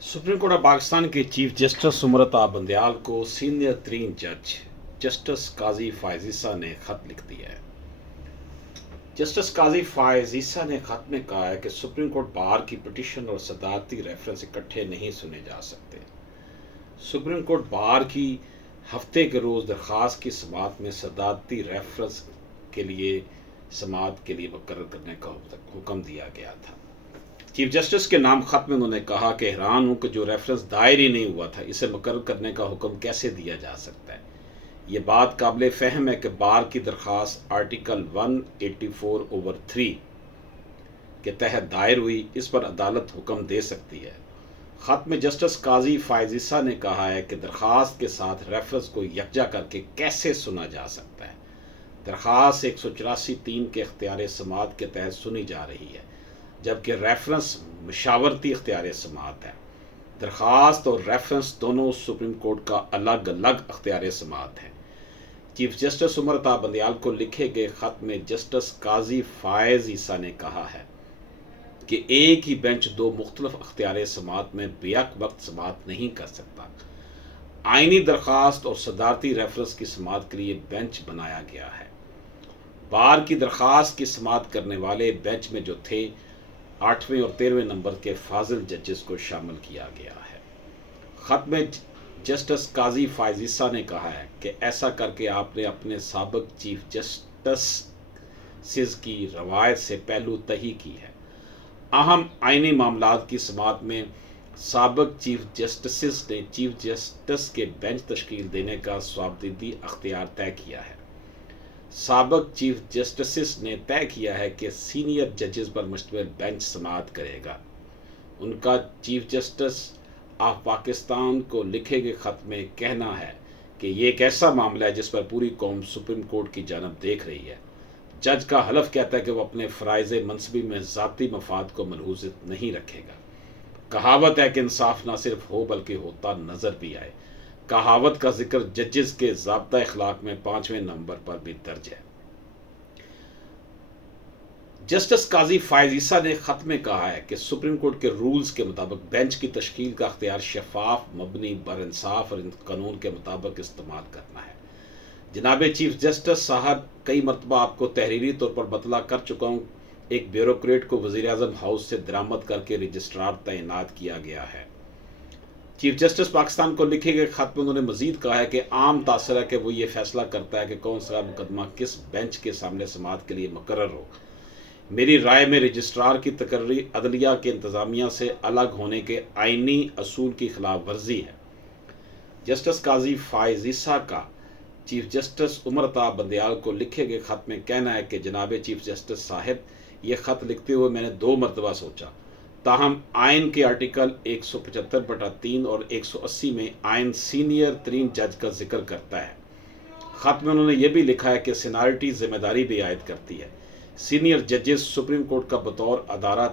Supreme court of Pakistan के chief justice उमरता Bandial को senior तरीन जज जस्टिस काजी फायज ईसा ने खत लिख दिया है। जस्टिस काजी फायज ईसा ने खत में कहा है कि सुप्रीम कोर्ट बार की पिटीशन और सदारती रेफरेंस इकट्ठे नहीं सुने जा सकते। सुप्रीम कोर्ट बार की हफ्ते के रोज़ दरख्वास्त की समाअत में सदारती रेफरेंस के लिए समाअत के लिए मुकर्रर करने का हुक्म दिया गया था। चीफ जस्टिस के नाम खत में उन्होंने कहा कि हैरान हूँ कि जो रेफरेंस दायर ही नहीं हुआ था इसे मुकर्रर करने का हुक्म कैसे दिया जा सकता है। ये बात काबिल फ़हम है कि बार की दरख्वास्त आर्टिकल 184/3 के तहत दायर हुई, इस पर अदालत हुक्म दे सकती है। ख़त में जस्टिस काजी फायज ईसा ने कहा है कि दरख्वास्त के साथ रेफरेंस को यकजा करके कैसे सुना जा सकता है। दरख्वास्त 184(3) के इख्तियार समाअत के तहत सुनी जा रही है, जबकि रेफरेंस मशावरती इख्तियार समाअत है। दरख्वास्त और रेफरेंस दोनों सुप्रीम कोर्ट का अलग अलग इख्तियार समाअत है। चीफ जस्टिस उमरता बंदयाल को लिखे गए ख़त में जस्टिस काजी फायज ईसा ने कहा है कि एक ही बेंच दो मुख्तलिफ इख्तियार समाअत में बेक वक्त समाअत नहीं कर सकता। आइनी दरख्वास्त और सदारती रेफरेंस की समाअत के लिए बेंच बनाया गया है। बार की दरख्वास्त की समाअत करने वाले बेंच में जो थे 8वें और 13वें नंबर के फाजिल जजेस को शामिल किया गया है। ख़त में जस्टिस काजी फायज ईसा ने कहा है कि ऐसा करके आपने अपने साबिक चीफ जस्टिस की रवायत से पहलू तही की है। अहम आइनी मामलात की समाअत में साबिक चीफ जस्टिस ने चीफ जस्टिस के बेंच तश्कील देने का स्वाबदीदी अख्तियार तय किया है। साबिक चीफ जस्टिस ने तय किया है कि सीनियर जजेस पर मुश्तमिल बेंच समाअत करेगा। उनका चीफ जस्टिस ऑफ पाकिस्तान को लिखे गए ख़त में कहना है कि ये एक ऐसा मामला है जिस पर पूरी कौम सुप्रीम कोर्ट की जानब देख रही है। जज का हलफ कहता है कि वो अपने फ़राइज़ मनसबी में ज़ाती मफाद को मलहूज़ नहीं रखेगा। कहावत है कि इंसाफ ना सिर्फ हो बल्कि होता नज़र भी आए। कहावत का जिक्र जजेस के ज़ाब्ता अखलाक में 5वें नंबर पर भी दर्ज है। जस्टिस काजी फायज ईसा ने ख़त में कहा है कि सुप्रीम कोर्ट के रूल्स के मुताबिक बेंच की तश्कील का अख्तियार शफाफ, मबनी, बरइंसाफ और कानून के मुताबिक इस्तेमाल करना है। जनाब चीफ जस्टिस साहब, कई मरतबा आपको तहरीरी तौर पर बतला कर चुका हूँ, एक ब्यूरोक्रेट को वज़ीर-ए-आज़म हाउस से दरामद करके रजिस्ट्रार तैनात किया गया है। चीफ जस्टिस पाकिस्तान को लिखे गए ख़त में उन्होंने मज़ीद कहा है कि आम तासर है कि वो ये फैसला करता है कि कौन सा मुकदमा किस बेंच के सामने समाअत के लिए मुकर्रर हो। मेरी राय में रजिस्ट्रार की तकर्री अदलिया के इंतज़ामिया से अलग होने के आइनी असूल की खिलाफ वर्जी है। जस्टिस काजी फायज ईसा का चीफ जस्टिस उमरता बंदयाल को लिखे गए ख़त में कहना है कि जनाब चीफ जस्टिस साहब, ये ख़त लिखते हुए मैंने 2 मरतबा सोचा, ताहम आइन के आर्टिकल 175/3 और 180 में आइन सीनियर तरीन जज का जिक्र करता है। ख़त में उन्होंने ये भी लिखा है कि सीनियरिटी जिम्मेदारी भी आयद करती है। सीनियर जजेस सुप्रीम कोर्ट का बतौर अदारा